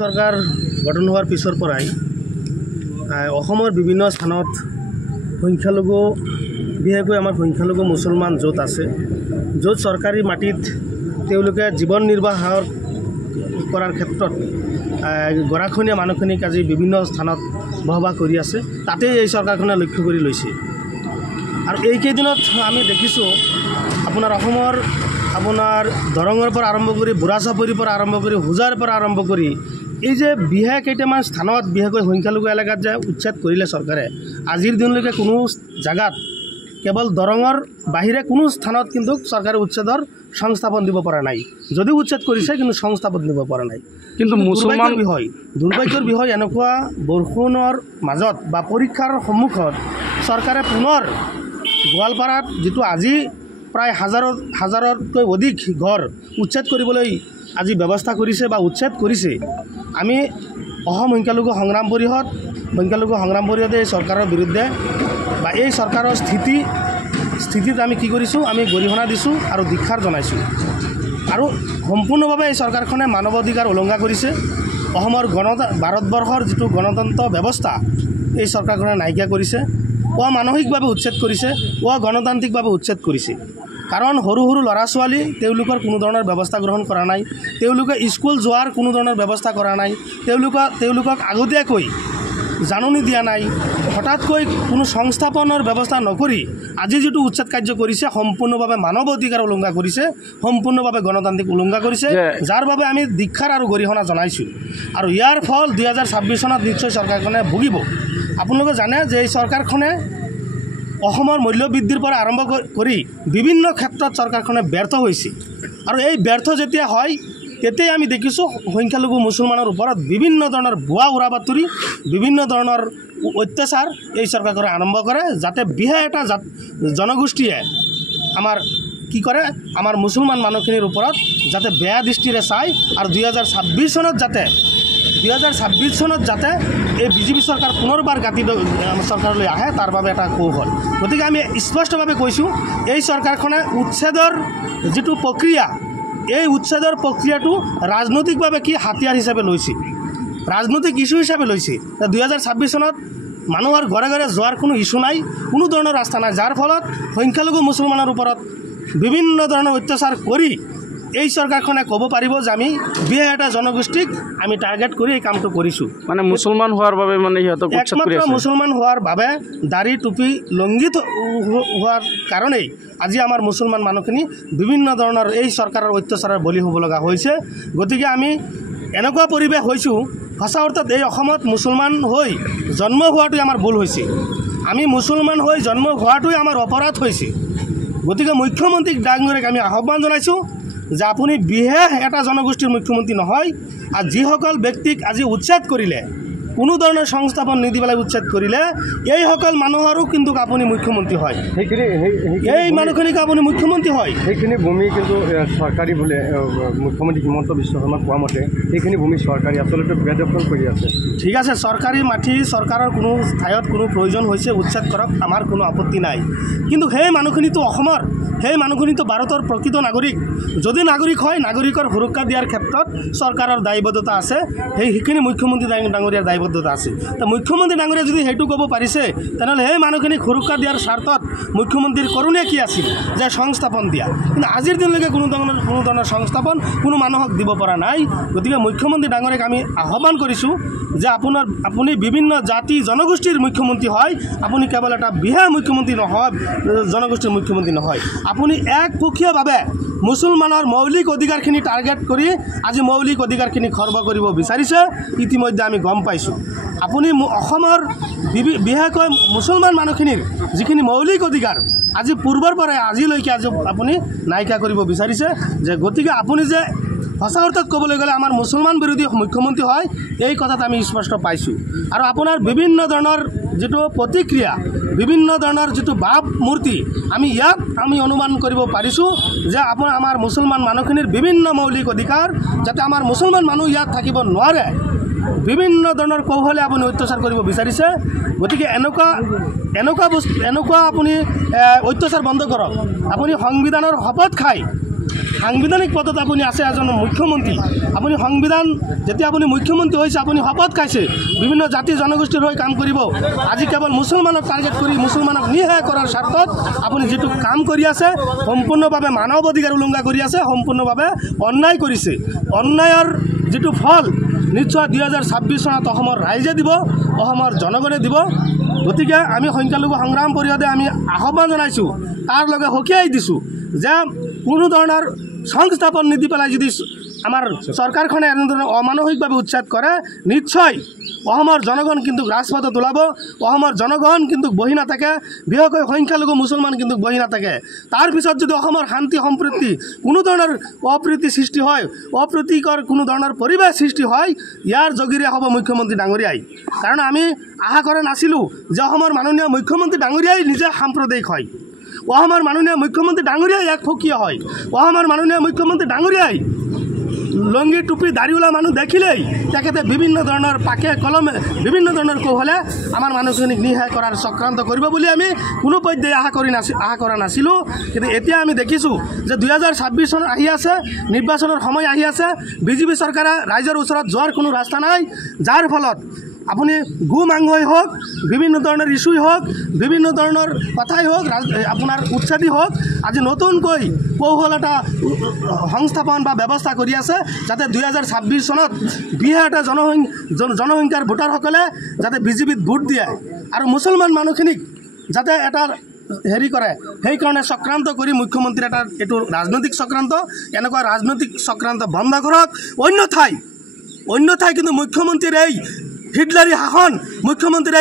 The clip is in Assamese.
सरकार गठन होवार पिछर पराई विभिन्न स्थानत संख्यालघु विशेषকৈ आमार संख्यालघु मुसलमान जोत आछे जोत सरकारी माटित तेलुके जीवन निर्वाह करार क्षेत्रत गराखनिया मानुखिनिक आज विभिन्न स्थानत बहबाह करि आछे ताते এই सरकारखने लक्ष्य करि लैছে और এইকেইদিনত आमी देखिছোঁ আপোনাৰ দৰঙৰ পৰা আৰম্ভ কৰি বুঢ়াচাপৰিৰ পৰা আৰম্ভ কৰি হুজাৰ পৰা আৰম্ভ কৰি এই যে বিহা কেইটামান স্থানত বিশেষকৈ সংখ্যালঘু এলেকাত যে উচ্ছেদ কৰিলে চৰকাৰে আজিৰ দিনলৈকে কোনো জায়গাত কেৱল দৰঙৰ বাহিৰে কোনো স্থানত কিন্তু চৰকাৰে উচ্ছেদৰ সংস্থাপন দিব পৰা নাই যদি উচ্ছেদ কৰিছে কিন্তু সংস্থাপন দিব পৰা নাই কিন্তু মুছলমান দুৰ্ভাগ্যৰ বিষয় এনেকুৱা বৰষুণৰ মাজত বা পৰীক্ষাৰ সন্মুখত চৰকাৰে পুনৰ গোৱালপাৰাত যেটো আজি प्राय हाजारतকৈ অধিক घर उच्छेद কৰিবলৈ আজি ব্যৱস্থা কৰিছে বা উচ্ছেদ কৰিছে আমি অসম সংখ্যালঘু সংগ্ৰাম পৰিষদে এই চৰকাৰৰ বিৰুদ্ধে বা এই চৰকাৰৰ স্থিতিত আমি কি কৰিছোঁ আমি গৰিহণা দিছোঁ আৰু ধিক্ষাৰ জনাইছোঁ আৰু সম্পূৰ্ণভাৱে এই চৰকাৰখনে মানৱ অধিকাৰ উলংঘা কৰিছে অসমৰ ভাৰতবৰ্ষৰ যেটো গণতন্ত্ৰ ব্যৱস্থা এই চৰকাৰখনে নাইকিয়া কৰিছে মানসিকভাৱে উচ্ছেদ কৰিছে গণতান্ত্ৰিকভাৱে উচ্ছেদ কৰিছে কাৰণ সৰু সৰু ল'ৰা ছোৱালী তেওঁলোকৰ কোনো ধৰণৰ ব্যৱস্থা গ্ৰহণ কৰা নাই তেওঁলোকে স্কুল যোৱাৰ কোনো ধৰণৰ ব্যৱস্থা কৰা নাই তেওঁলোকক আগতীয়াকৈ জাননী দিয়া নাই হঠাৎকৈ কোনো সংস্থাপনৰ ব্যৱস্থা নকৰি আজি যেটো উচ্ছেদ কাৰ্য কৰিছে সম্পূৰ্ণভাৱে মানৱ অধিকাৰ উলংঘা কৰিছে সম্পূৰ্ণভাৱে গণতান্ত্ৰিক উলংঘা কৰিছে যাৰ বাবে আমি ধিক্ষাৰ আৰু গৰিহণা জনাইছোঁ আৰু ইয়াৰ ফল 2026 চনত নিশ্চয় চৰকাৰখনে ভুগিব আপোনালোকে জানে যে এই চৰকাৰখনে অসমৰ মূল্য বৃদ্ধিৰ পৰা আৰম্ভ কৰি বিভিন্ন ক্ষেত্ৰত চৰকাৰখনে ব্যৰ্থ হৈছে আৰু এই ব্যৰ্থ যেতিয়া হয় তেতিয়াই আমি দেখিছোঁ সংখ্যালঘু মুছলমানৰ ওপৰত বিভিন্ন ধৰণৰ ভুৱা উৰা বাতৰি বিভিন্ন ধৰণৰ অত্যাচাৰ এই চৰকাৰে আৰম্ভ কৰে যাতে বিশেষ এটা জনগোষ্ঠীয়ে আমাৰ কি কৰে আমাৰ মুছলমান মানুহখিনিৰ ওপৰত যাতে বেয়া দৃষ্টিৰে চাই আৰু 2026 চনত যাতে এই বিজেপি চৰকাৰ পুনৰবাৰ গাঁতি চৰকাৰলৈ আহে তাৰ বাবে এটা কৌশল গতিকে আমি স্পষ্টভাৱে কৈছোঁ এই চৰকাৰখনে উচ্ছেদৰ যেটো প্ৰক্ৰিয়া এই উচ্ছেদৰ প্ৰক্ৰিয়াটো ৰাজনৈতিকভাৱে কি হাতিয়াৰ হিচাপে লৈছে ৰাজনৈতিক ইস্যু হিচাপে লৈছে 2026 চনত মানুহৰ ঘৰে ঘৰে যোৱাৰ কোনো ইস্যু নাই কোনো ধৰণৰ ৰাস্তা নাই যাৰ ফলত সংখ্যালঘু মুছলমানৰ ওপৰত বিভিন্ন ধৰণৰ অত্যাচাৰ কৰি এই চৰকাৰখনে ক'ব পাৰিব যে আমি বিশেষ এটা জনগোষ্ঠীক আমি টাৰ্গেট কৰি এই কামটো কৰিছোঁ মানে মুছলমান হোৱাৰ বাবে মানে সিহঁতক উচ্ছেদ কৰি আছে মুছলমান হোৱাৰ বাবে দাড়ি টুপি লংঘিত হোৱাৰ কাৰণেই আজি আমাৰ মুছলমান মানুহখিনি বিভিন্ন ধৰণৰ এই চৰকাৰৰ অত্যাচাৰৰ বলি হ'ব লগা হৈছে গতিকে আমি এনেকুৱা পৰিৱেশ হৈছোঁ সঁচা অৰ্থত এই অসমত মুছলমান হৈ জন্ম হোৱাটোই আমাৰ ভুল হৈছে আমি মুছলমান হৈ জন্ম হোৱাটোই আমাৰ অপৰাধ হৈছে গতিকে মুখ্যমন্ত্ৰীক ডাঙৰীয়াক আমি আহ্বান জনাইছোঁ যে আপুনি বিশেষ এটা জনগোষ্ঠীৰ মুখ্যমন্ত্ৰী নহয় আৰু যিসকল ব্যক্তিক আজি উচ্ছেদ কৰিলে কোনো ধৰণৰ সংস্থাপন নিদি পেলাই উচ্ছেদ কৰিলে এইসকল মানুহৰো কিন্তু আপুনি মুখ্যমন্ত্ৰী হয় এই মানুহখিনিক আপুনি মুখ্যমন্ত্ৰী হয় সেইখিনি ভূমি কিন্তু চৰকাৰী বোলে মুখ্যমন্ত্ৰী হিমন্ত বিশ্ব শৰ্মাক কোৱা মতে সেইখিনি ভূমি চৰকাৰী আচলতে বেদখল কৰি আছে ঠিক আছে চৰকাৰী মাটি চৰকাৰৰ কোনো ঠাইত কোনো প্ৰয়োজন হৈছে উচ্ছেদ কৰক আমাৰ কোনো আপত্তি নাই কিন্তু সেই মানুহখিনিতো অসমৰ সেই মানুহখিনিতো ভাৰতৰ প্ৰকৃত নাগৰিক যদি নাগৰিক হয় নাগৰিকৰ সুৰক্ষা দিয়াৰ ক্ষেত্ৰত চৰকাৰৰ দায়বদ্ধতা আছে সেইখিনি মুখ্যমন্ত্ৰী ডাঙৰীয়াৰ দায়বদ্ধতা আছে তো মুখ্যমন্ত্ৰী ডাঙৰীয়া যদি সেইটো ক'ব পাৰিছে তেনেহ'লে সেই মানুহখিনিক সুৰক্ষা দিয়াৰ স্বাৰ্থত মুখ্যমন্ত্ৰীৰ কৰোণে কি আছিল যে সংস্থাপন দিয়া কিন্তু আজিৰ দিনলৈকে কোনো ধৰণৰ সংস্থাপন কোনো মানুহক দিব পৰা নাই গতিকে মুখ্যমন্ত্ৰী ডাঙৰীয়াক আমি আহ্বান কৰিছোঁ যে আপুনি বিভিন্ন জাতি জনগোষ্ঠীৰ মুখ্যমন্ত্ৰী হয় আপুনি কেৱল এটা বিশেষ মুখ্যমন্ত্ৰী নহয় জনগোষ্ঠীৰ মুখ্যমন্ত্ৰী নহয় আপুনি একপক্ষীয়ভাৱে মুছলমানৰ মৌলিক অধিকাৰখিনি টাৰ্গেট কৰি আজি মৌলিক অধিকাৰখিনি খৰ্ব কৰিব বিচাৰিছে ইতিমধ্যে আমি গম পাইছোঁ আপুনি অসমৰ বিশেষকৈ মুছলমান মানুহখিনিৰ যিখিনি মৌলিক অধিকাৰ আজি পূৰ্বৰ পৰাই আজিলৈকে আজি আপুনি নাইকিয়া কৰিব বিচাৰিছে যে গতিকে আপুনি যে সঁচা অৰ্থত ক'বলৈ গ'লে আমাৰ মুছলমান বিৰোধী মুখ্যমন্ত্ৰী হয় এই কথাত আমি স্পষ্ট পাইছোঁ আৰু আপোনাৰ বিভিন্ন ধৰণৰ যেটো প্ৰতিক্ৰিয়া বিভিন্ন ধৰণৰ যেটো ভাৱ মূৰ্তি আমি অনুমান কৰিব পাৰিছোঁ যে আমাৰ মুছলমান মানুহখিনিৰ বিভিন্ন মৌলিক অধিকাৰ যাতে আমাৰ মুছলমান মানুহ ইয়াত থাকিব নোৱাৰে বিভিন্ন ধৰণৰ কৌশলে আপুনি অত্যাচাৰ কৰিব বিচাৰিছে গতিকে এনেকুৱা আপুনি অত্যাচাৰ বন্ধ কৰক আপুনি সংবিধানৰ শপত খাই সাংবিধানিক পদত আপুনি আছে এজন মুখ্যমন্ত্ৰী আপুনি সংবিধান যেতিয়া আপুনি মুখ্যমন্ত্ৰী হৈছে আপুনি শপত খাইছে বিভিন্ন জাতি জনগোষ্ঠীৰ হৈ কাম কৰিব আজি কেৱল মুছলমানক টাৰ্গেট কৰি মুছলমানক নিহাই কৰাৰ স্বাৰ্থত আপুনি যেটো কাম কৰি আছে সম্পূৰ্ণভাৱে মানৱ অধিকাৰ উলংঘা কৰি আছে সম্পূৰ্ণভাৱে অন্যায় কৰিছে অন্যায়ৰ যেটো ফল নিশ্চয় 2026 চনত অসমৰ ৰাইজে দিব অসমৰ জনগণে দিব গতিকে আমি সংখ্যালঘু সংগ্ৰাম পৰিষদে আমি আহ্বান জনাইছো তাৰ লগে হকিয়াই দিছো যে কোনো ধৰণৰ সংস্থাপন নীতি পেলাই যদি আমাৰ চৰকাৰখনে এনেধৰণৰ অমানসিকভাৱে উচ্ছেদ কৰে নিশ্চয় অসমৰ জনগণ কিন্তু ৰাজপথত ওলাব অসমৰ জনগণ কিন্তু বহি নাথাকে বিশেষকৈ সংখ্যালঘু মুছলমান কিন্তু বহি নাথাকে তাৰ পিছত যদি অসমৰ শান্তি সম্প্ৰীতি কোনো ধৰণৰ অপ্ৰীতি সৃষ্টি হয় অপ্ৰীতিকৰ কোনো ধৰণৰ পৰিৱেশ সৃষ্টি হয় ইয়াৰ যোগেৰে হ'ব মুখ্যমন্ত্ৰী ডাঙৰীয়াই কাৰণ আমি আশা কৰা নাছিলোঁ যে অসমৰ মাননীয় মুখ্যমন্ত্ৰী ডাঙৰীয়াই নিজে সাম্প্ৰদায়িক হয় অসমৰ মাননীয় মুখ্যমন্ত্ৰী ডাঙৰীয়াই এক ফকীয় হয় অসমৰ মাননীয় মুখ্যমন্ত্ৰী ডাঙৰীয়াই লংগি টুপি দাড়িওলা মানুহ দেখিলেই তেখেতে বিভিন্ন ধৰণৰ পাকে কলমে বিভিন্ন ধৰণৰ কৌশলে আমাৰ মানুহখিনিক নিহাই কৰাৰ চক্ৰান্ত কৰিব বুলি আমি কোনো পৰ্যায়ে আশা কৰা নাছিলোঁ কিন্তু এতিয়া আমি দেখিছোঁ যে 2026 চন আহি আছে নিৰ্বাচনৰ সময় আহি আছে বিজেপি চৰকাৰে ৰাইজৰ ওচৰত যোৱাৰ কোনো ৰাস্তা নাই যাৰ ফলত আপুনি গু মাংগই হোক বিভিন্ন ধৰণৰ ইস্যুই হোক বিভিন্ন ধৰণৰ কথাই হোক আপোনাৰ উচ্ছেদি হোক আজি নতুনকৈ কৌশল এটা সংস্থাপন বা ব্যৱস্থা কৰি আছে যাতে 2026 চনত বিহাৰতে জনসংখ্যাৰ ভোটাৰসকলে যাতে বিজেপিত ভোট দিয়ে আৰু মুছলমান মানুহখিনিক যাতে এটা হেৰি কৰে সেইকাৰণে চক্ৰান্ত কৰি মুখ্যমন্ত্ৰী এটা এইটো ৰাজনৈতিক চক্ৰান্ত এনেকুৱা ৰাজনৈতিক চক্ৰান্ত বন্ধ কৰক অন্যথাই কিন্তু মুখ্যমন্ত্ৰীৰ এই হিটলাৰী শাসন মুখ্যমন্ত্ৰীৰ